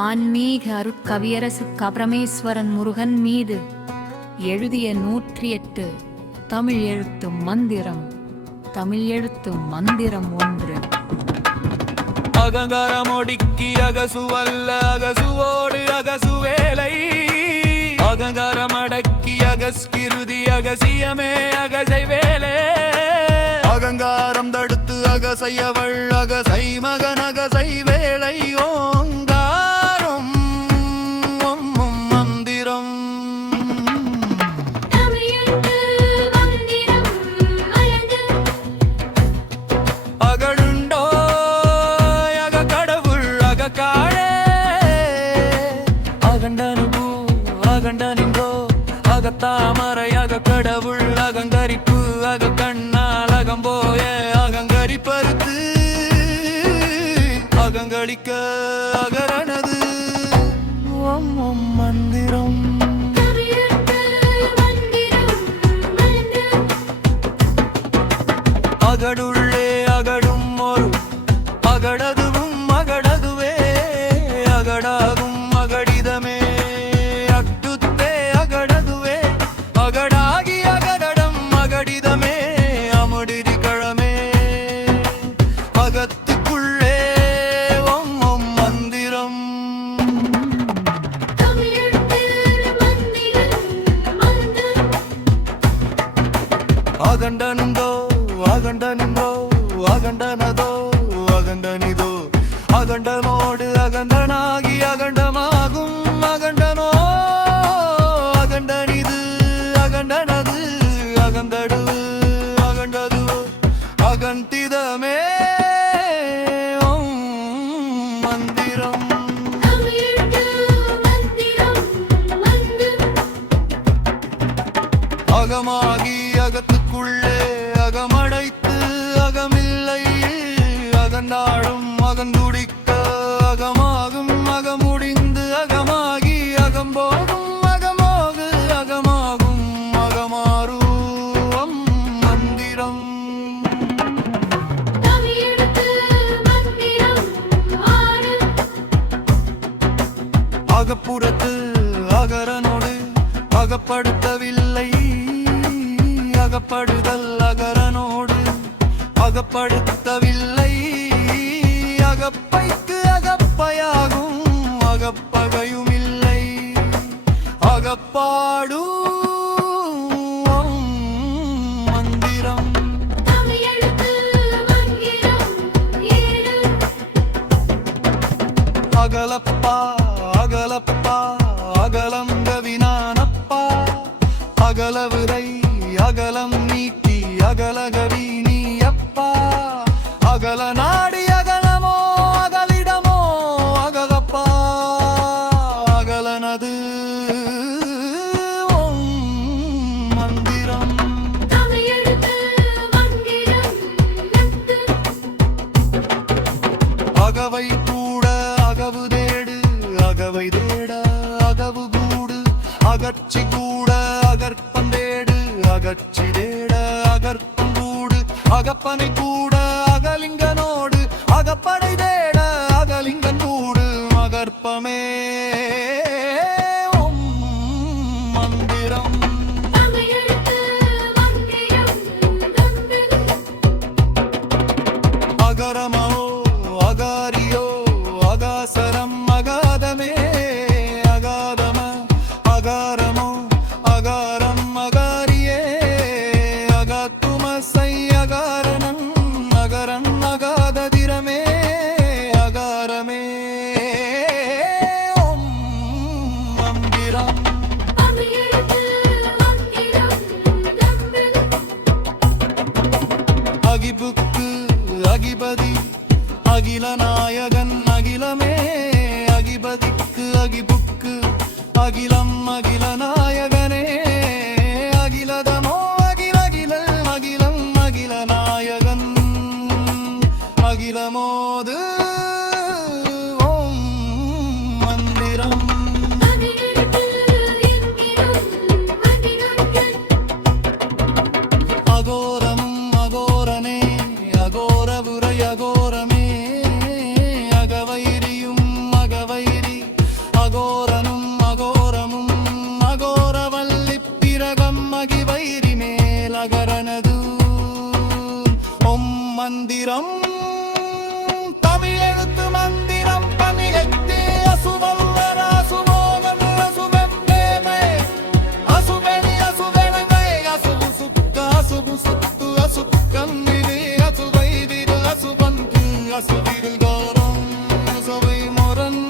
ஆன்மீக அருட்கவியரசு கபிரமேஸ்வரன் முருகன் மீது எழுதிய 108 தமிழ் எழுத்து மந்திரம். தமிழ் எழுத்து மந்திரம் 1. அகங்காரமொடுக்கி அகசுவல்ல அகசுவோடு அகசுவேலை. அகங்காரமடக்கி அகஸ்கிருதி அகசியமே அகசை வேலே. அகங்காரம் தடுத்து அகசையவள் அகசை மகன் அகசை வேலை. ஓங்காரம் மந்திரம். அகடுண்டோ அக கடவுள் அக காழே. அகண்டனுபூ அகண்டனின்றோ அகத்தாமரை அக கடவுள் அகங்கரிப்பு அக கண்ணால் அகம்போய அகங்கரிப்பறுத்து அகங்களிக்க அகரணது ஓம் மந்திரம். அகடுள்ளே அகடும் ஒரு அகடதுவும் அகடதுவே அகடாகும் அகடிதமே அட்டுத்தே அகடதுவே அகடாகி அகடடம் அகடிதமே அமுடிதி கழமே. அகத்துக்குள்ளே ஓம் மந்திரம். அகண்டனுண்டோ அகண்டனின்றோ அகண்டனதோ அகண்டனிதோ அகண்டனோடு அகண்டனாகி அகண்டமாகும் அகண்டனோ அகண்டனிது அகண்டனது அகந்தடு அகண்டது அகந்திதமே ஓம் மந்திரம். அகமாகி அகத்துக்குள்ளே அகமடைத்து அகமில்லை அகந்தாடும் அகந்துடிக்க அகமாகும் அகமுடிந்து அகமாகி அகம்போகும் அகமோகு அகமாகும் அகமாறும் மந்திரம். அகப்புறத்து அகரனோடு அகப்படுத்தவில்லை அகப்படுதல் அகரனோடு அகப்படுத்தவில்லை அகப்பைக்கு அகப்பையாகும் அகப்பகையுமில்லை அகப்பாடு மந்திரம். அகலப்பா அகலப்பா அகலம் கவினானப்பா அகலவிரை அகலம் நீட்டி அகலகவி நீ அப்பா. அகல நாடி அகலமோ அகலிடமோ அகலப்பா அகலனது ஓம் மந்திரம். அகவை கூட அகவு தேடு அகவை தேட அகவு கூடு அகற்சி கூட அகற்பந்தேடு அகச்சி தேட அகற்பங்கூடு அகப்பனை கூட அகலிங்கனோடு அகப்படை தேட அகலிங்கன் கூடு அகற்பமே ஓம் மந்திரம். அகரமோ அகாரியோ அகாசரம் அகாதமே அகாதம அகாரமோ அகாரம் அகாரியே அகாத்துமசை அகாரணன் அகரன் அகாததிரமே அகாரமே ஓம் மந்திரம். அகிபுக்கு அகிபதி அகில நாயகன் அகிலமே அகிபதிக்கு அகிபுக்கு அகிலம் அகில நாயகனே அகிலதமோ அகிலகிலல் அகிலம் அகில நாயகன் அகிலமோது ஓம் மந்திரம். அகோரம் அகோரனே அகோரபுரை அகோரமே அகவைரியும் அகவைரி மந்திரம் தமிழ் எழுத்து மந்திரம் 18 அசுவல்லர் அசுவோகன் அசுவெப்பேமே அசுவெளி அசுவெளவை அசுவு சுத்த அசுவு சுத்து அசுக்கன்னிரு அசுவைதிரு அசுவன்கு அசுவிரு காரம் அசுவை முரண்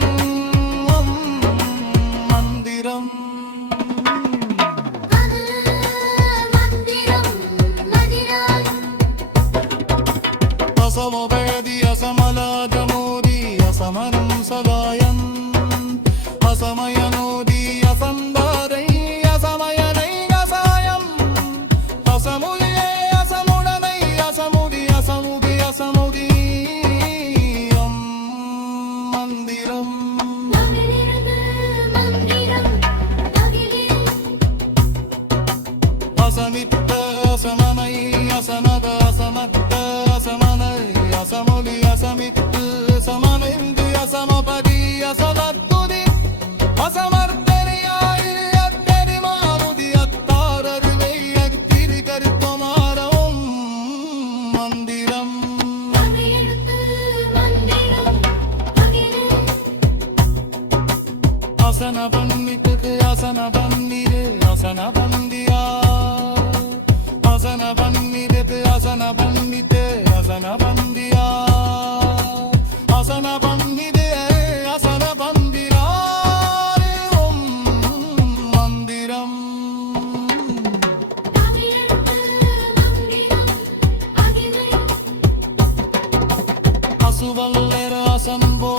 மந்திரம் அசமவேதி அசமலாஜமோதி அசமனம் சகாயன் அசமயனோதி அசந்தாரை அசமயனை அசாயம் அசமுலியே அசமுடனை அசமுதி அசமுதி அசமுதி மந்திரம் அசமித்த அசமனை அசமத அசமத்த அசமனை அசமொலி அசமித்து அசமனைந்து அசமபதி அசமத்துதி அசமர்த்தனியாயிரு அத்தரி மாருதி அத்தாரருவை அத்திரி கருத்தமாரவும் மந்திரம் அசன பன்னிட்டுக்கு அசன பன்னிரு அசன பந்தியா அசன பன்னிரு அசன பன்னிட்டு அசன பந்தியா அசன பன்னிது அசன பந்திரா மந்திரம் அசுவல்லர் அசம்போ